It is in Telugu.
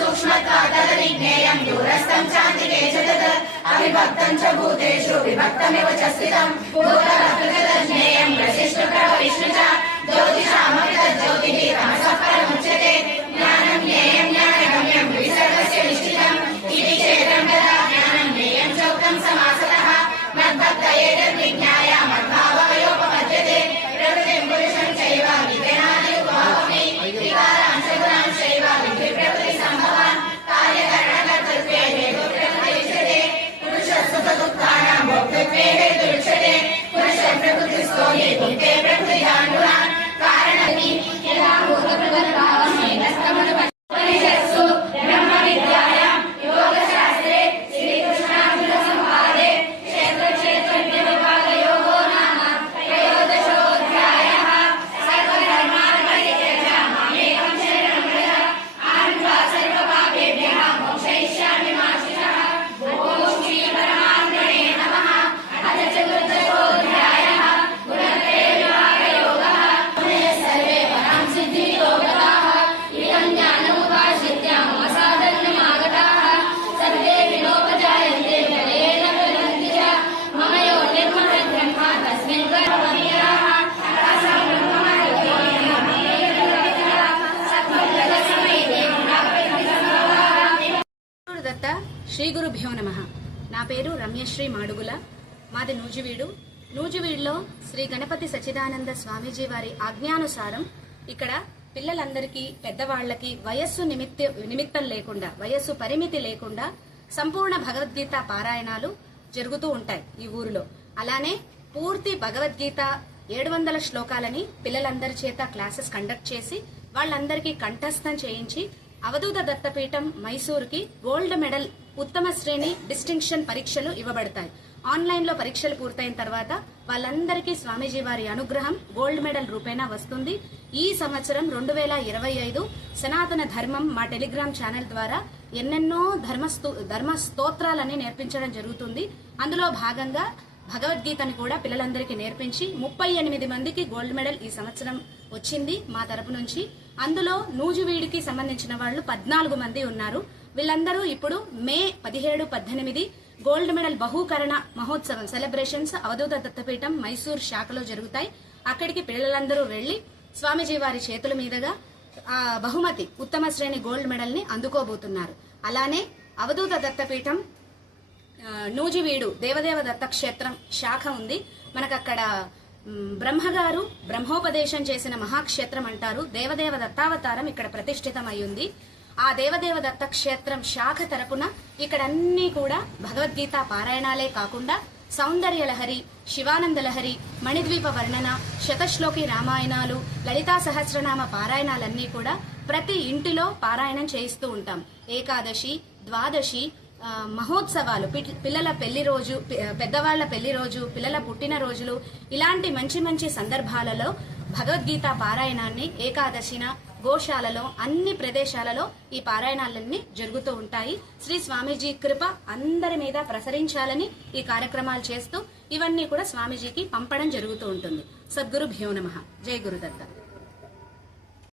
सूक्ष्मत्वादविज्ञेयं दूरस्थं चान्तिके च तत् अविभक्तं च भूतेषु विभक्तमिव च स्थितं भूतभक्तज्ञेयं प्रशिष्टप्रभविष्णु च ज्योतिषामृतज्योतिः तमसः परमुच्यते ज्ञानं ज्ञेयं ज्ञानगम्यं विसर्गस्य निश्चितम् इति चेदं तदा ज्ञानं ज्ञेयं चोक्तं समासतः मद्भक्त एतद्विज्ञाय मद्भावयोपपद्यते प्रकृतिं पुरुषं चैव विज्ञानादिरुपमपि विकारांश गुणांशैव विधिप्रकृतिसम्भवान् कार्यकरणकर्तृत्वे हेतुप्रकृतिरिच्यते पुरुषस्सुखदुःखानां भोक्तृत्वे हेतुरिच्यते पुरुषप्रकृतिस्थो हेतुत्वे प्रकृतिजान् गुणान् कारणमिति यदा भूतप्रकृतिभावं एकस्तमनुपनिषत्सु ब्रह्मविद्यायां योगशास्त्रे श्रीकृष्णार्जुनसंवादे क्षेत्रक्षेत्रज्ञविभागयोगो नाम त्रयोदशोऽध्यायः सर्वधर्मान् परित्यज्य मामेकं शरणं व्रज अहं त्वा सर्वपापेभ्यः मोक्षयिष्यामि मा शुचः ॐ श्री परमात्मने नमः अथ चतुर्दशोऽध्यायः गुणत्रयविभागयोगः सर्वे परां सिद्धितो गताः इदं ज्ञानमुपाश्रित्य मम साधनमागताः सर्वे विनोपजायन्ते जलेन प्रदन्ति च मम यो निर्महद्ब्रह्म तस्मिन् कर्मणीयाः तासां దత్త శ్రీ గురుభ్యో నమః. నా పేరు రమ్యశ్రీ మాడుగుల. మాది నూజివీడులో శ్రీ గణపతి సచ్చిదానంద స్వామీజీ వారి ఆజ్ఞానుసారం ఇక్కడ పిల్లలందరికీ పెద్దవాళ్లకి వయస్సు నిమిత్తం లేకుండా వయస్సు పరిమితి లేకుండా సంపూర్ణ భగవద్గీత పారాయణాలు జరుగుతూ ఉంటాయి ఈ ఊరిలో. అలానే పూర్తి భగవద్గీత 700 శ్లోకాలని పిల్లలందరి చేత క్లాసెస్ కండక్ట్ చేసి వాళ్ళందరికీ కంఠస్థం చేయించి అవధూత దత్తపీఠం మైసూరుకి గోల్డ్ మెడల్ ఉత్తమ శ్రేణి డిస్టింక్షన్ పరీక్షలు ఇవ్వబడతాయి. ఆన్లైన్ లో పరీక్షలు పూర్తయిన తర్వాత వాళ్ళందరికీ స్వామీజీ వారి అనుగ్రహం గోల్డ్ మెడల్ రూపేణా వస్తుంది. ఈ సంవత్సరం 2025 సనాతన ధర్మం మా టెలిగ్రామ్ ఛానల్ ద్వారా ఎన్నెన్నో ధర్మ స్తోత్రాలని నేర్పించడం జరుగుతుంది. అందులో భాగంగా భగవద్గీతని కూడా పిల్లలందరికీ నేర్పించి 38 మందికి గోల్డ్ మెడల్ ఈ సంవత్సరం వచ్చింది మా తరపు నుంచి. అందులో నూజివీడుకి సంబంధించిన వాళ్ళు 14 మంది ఉన్నారు. వీళ్ళందరూ ఇప్పుడు మే 17, 18 గోల్డ్ మెడల్ బహూకరణ మహోత్సవం సెలబ్రేషన్స్ అవధూత దత్తపీఠం మైసూర్ శాఖలో జరుగుతాయి. అక్కడికి పిల్లలందరూ వెళ్లి స్వామీజీ వారి చేతుల మీదుగా ఆ బహుమతి ఉత్తమ శ్రేణి గోల్డ్ మెడల్ ని అందుకోబోతున్నారు. అలానే అవధూత దత్తపీఠం నూజివీడు దేవదేవ దత్తక్షేత్రం శాఖ ఉంది. మనకక్కడ బ్రహ్మగారు బ్రహ్మోపదేశం చేసిన మహాక్షేత్రం అంటారు. దేవదేవ దత్తావతారం ఇక్కడ ప్రతిష్ఠితమయ్యింది. ఆ దేవదేవ దత్తక్షేత్రం శాఖ తరపున ఇక్కడ అన్ని కూడా భగవద్గీత పారాయణాలే కాకుండా సౌందర్య లహరి, శివానంద లహరి, మణిద్వీప వర్ణన, శతశ్లోకి రామాయణాలు, లలితా సహస్రనామ పారాయణాలన్నీ కూడా ప్రతి ఇంటిలో పారాయణం చేయిస్తూ ఉంటాం. ఏకాదశి, ద్వాదశి మహోత్సవాలు, పిల్లల పెళ్లి రోజు, పెద్దవాళ్ల పెళ్లి రోజు, పిల్లల పుట్టిన రోజులు, ఇలాంటి మంచి మంచి సందర్భాలలో భగవద్గీత పారాయణాన్ని ఏకాదశిన గోశాలలో అన్ని ప్రదేశాలలో ఈ పారాయణాలన్నీ జరుగుతూ ఉంటాయి. శ్రీ స్వామీజీ కృప అందరి మీద ప్రసరించాలని ఈ కార్యక్రమాలు చేస్తూ ఇవన్నీ కూడా స్వామీజీకి పంపడం జరుగుతూ ఉంటుంది. సద్గురు భ్యో నమః. జై గురుదత్త.